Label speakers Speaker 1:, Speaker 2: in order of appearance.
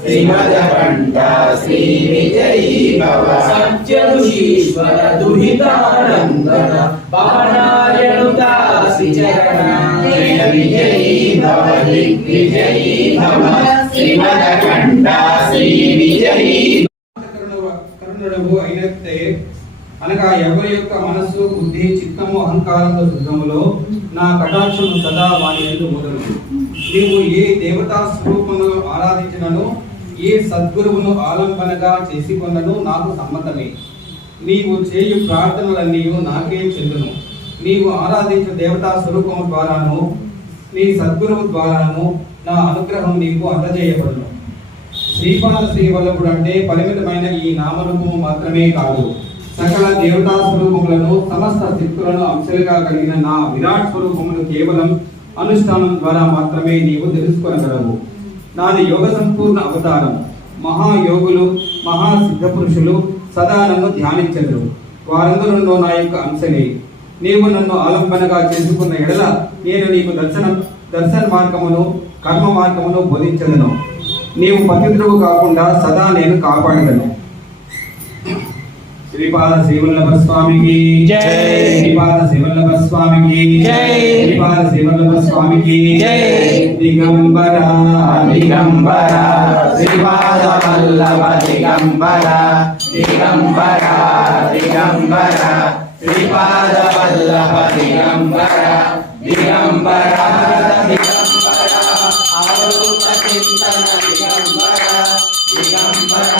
Speaker 1: శ్రీమదకంఠ శ్రీ విజయీ భవ
Speaker 2: సత్యఋషీశ్వర దుహితానందన పానాయనుదాసి చరణ
Speaker 1: జయ విజయీ భవ దిగ్విజయీ భవ శ్రీమదకంఠ శ్రీ విజయీ
Speaker 3: కరుణుడవు అయినట్టే అనగా ఎవరి యొక్క మనస్సు బుద్ధి చిత్తము అహంకారంతో శుద్ధములో నా కటాక్షము సదా వారి ఎందు మొదలు నీవు ఏ దేవతా స్వరూపమును ఆరాధించినను ఏ సద్గురువును ఆలంబనగా చేసుకొనను నాకు సమ్మతమే. నీవు చేయు ప్రార్థనలన్నీ నాకే చెందును. నీవు ఆరాధించు దేవతా స్వరూపము ద్వారాను నీ సద్గురువు ద్వారాను నా అనుగ్రహం నీకు అందజేయబడును. శ్రీపాద శ్రీవల్లభుడు అంటే పరిమితమైన ఈ నామరూపము మాత్రమే కాదు. సకల దేవతా స్వరూపములను సమస్త శక్తులను అంశాలుగా కలిగిన నా విరాట్ స్వరూపమును కేవలం అనుష్ఠానం ద్వారా మాత్రమే నీవు తెలుసుకొనగలవు. నాది యోగ సంపూర్ణ అవతారం. మహాయోగులు మహా సిద్ధ పురుషులు సదా నన్ను ధ్యానించరు వారందరూ నా యొక్క అంశమే. నీవు నన్ను ఆలంబనగా చేసుకున్న ఎడల నేను నీకు దర్శనం దర్శన మార్గమును కర్మ మార్గమును బోధించదను. నీవు పతితుడు కాకుండా సదా నేను కాపాడగలను శ్రీపాద శ్రీవల్లభ స్వామికి.
Speaker 2: జై.
Speaker 3: శ్రీపాద శ్రీవల్లభ స్వామికి.
Speaker 2: జై.
Speaker 3: శ్రీపాద శ్రీవల్లభ స్వామికి.
Speaker 2: జై.
Speaker 3: దిగంబర
Speaker 1: దిగంబర. శ్రీపాద వల్లభ దిగంబర దిగంబర దిగంబర. శ్రీపాద వల్లభ దిగంబర దిగంబర దిగంబర. అవధూత చింతన దిగంబర దిగంబర.